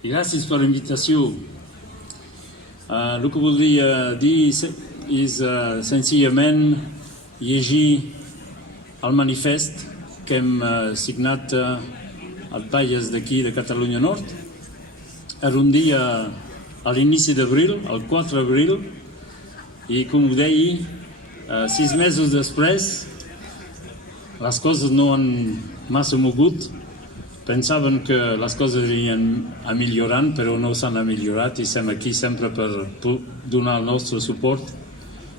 I gràcies per l'invitació. El que voldria dir és senzillament llegir el manifest que hem signat al Pallars d'aquí de Catalunya Nord. Era un dia a l'inici d'abril, el 4 d'abril, i com ho deia, 6 mesos després, les coses no han massa mogut. Pensaven que les coses anirien millorant, però no s'han millorat i estem aquí sempre per donar el nostre suport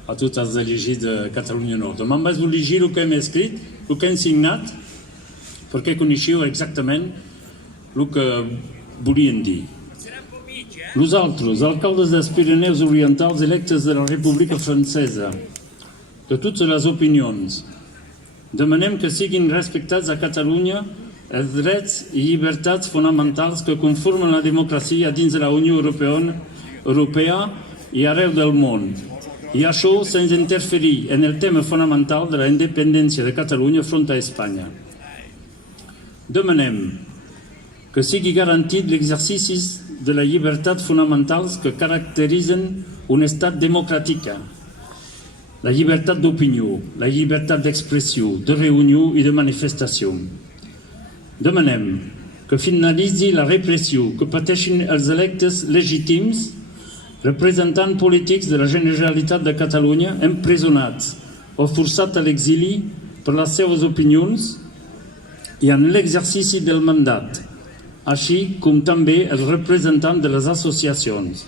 a tots els elegits de Catalunya Nord. Me'n vaig llegir el que hem escrit, el que hem signat, perquè coneixeu exactament el que volien dir. Nosaltres, alcaldes dels Pirineus Orientals electes de la República Francesa, de totes les opinions, demanem que siguin respectats a Catalunya els drets i llibertats fonamentals que conformen la democràcia dins de la Unió Europea i arreu del món. I això sense interferir en el tema fonamental de la independència de Catalunya front a Espanya. Demanem que sigui garantit l'exercici de les llibertats fonamentals que caracteritzen un estat democràtic. La llibertat d'opinió, la llibertat d'expressió, de reunió i de manifestació. Demanem que finalitzi la repressió que pateixen els electes legítims, representants polítics de la Generalitat de Catalunya empresonats o forçats a l'exili per les seves opinions i en l'exercici del mandat, així com també els representants de les associacions.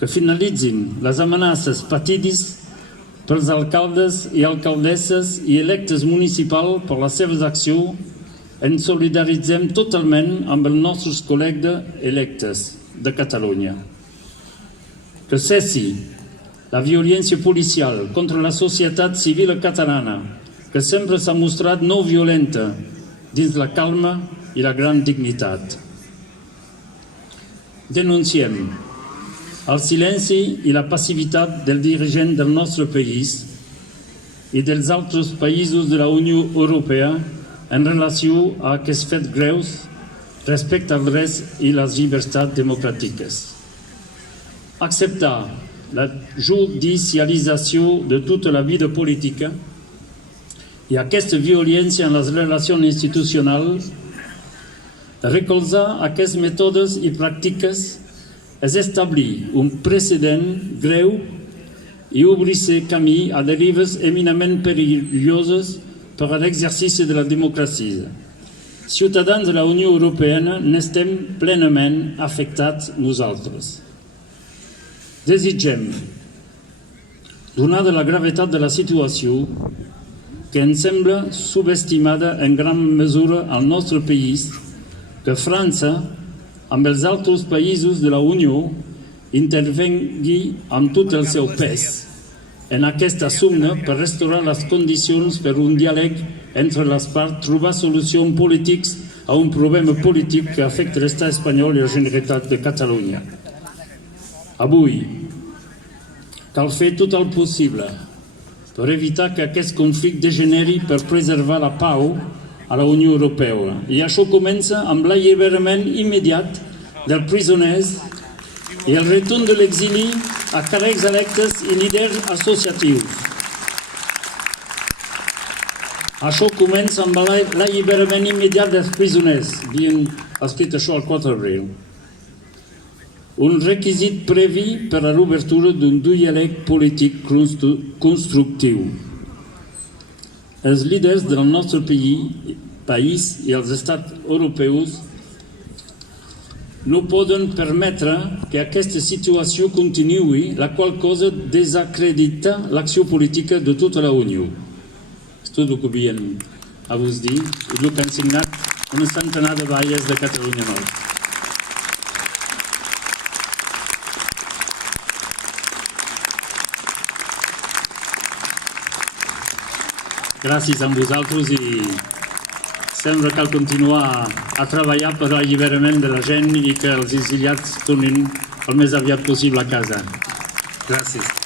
Que finalitzin les amenaces patides pels alcaldes i alcaldesses i electes municipals per les seves accions. Ens solidaritzem totalment amb els nostres col·legues electes de Catalunya. Que cessi la violència policial contra la societat civil catalana, que sempre s'ha mostrat no violenta dins la calma i la gran dignitat. Denunciem el silenci i la passivitat del dirigent del nostre país i dels altres països de la Unió Europea en relació a aquests fets greus respecte als drets i les llibertats democràtiques. Acceptar la judicialització de tota la vida política i aquesta violència en les relacions institucionals, recolzar aquests mètodes i pràctiques és establir un precedent greu i obrir-se camí a derives eminentment perilloses per a l'exercici de la democràcia. Ciutadans de la Unió Europea n'estem plenament afectats nosaltres. Desitgem, donada la gravetat de la situació, que ens sembla subestimada en gran mesura al nostre país, que França, amb els altres països de la Unió, intervengui amb tot el seu pes en aquesta sumna per restaurar les condicions per un diàleg entre les parts, trobar solucions polítiques a un problema polític que afecta l'estat espanyol i la Generalitat de Catalunya. Avui, cal fer tot el possible per evitar que aquest conflicte degeneri per preservar la pau a la Unió Europea. I això comença amb l'alliberament immediat dels presoners i el retorn de l'exili a càrrecs electes i líders associatius. Això comença amb l'alliberament immediat dels presoners, havien escrit això el 4 d'abril. Un requisit previ per a l'obertura d'un diàleg polític constructiu. Els líders del nostre país i els estats europeus no poden permetre que aquesta situació continuï, la qual cosa desacredita l'acció política de tota la Unió. És tot el que havien a vos dir, el que han signat un centenar de Pallars de Catalunya Nord. Gràcies a vosaltres i sembla que cal continuar a treballar per l'alliberament de la gent i que els exiliats tornin el més aviat possible a casa. Gràcies.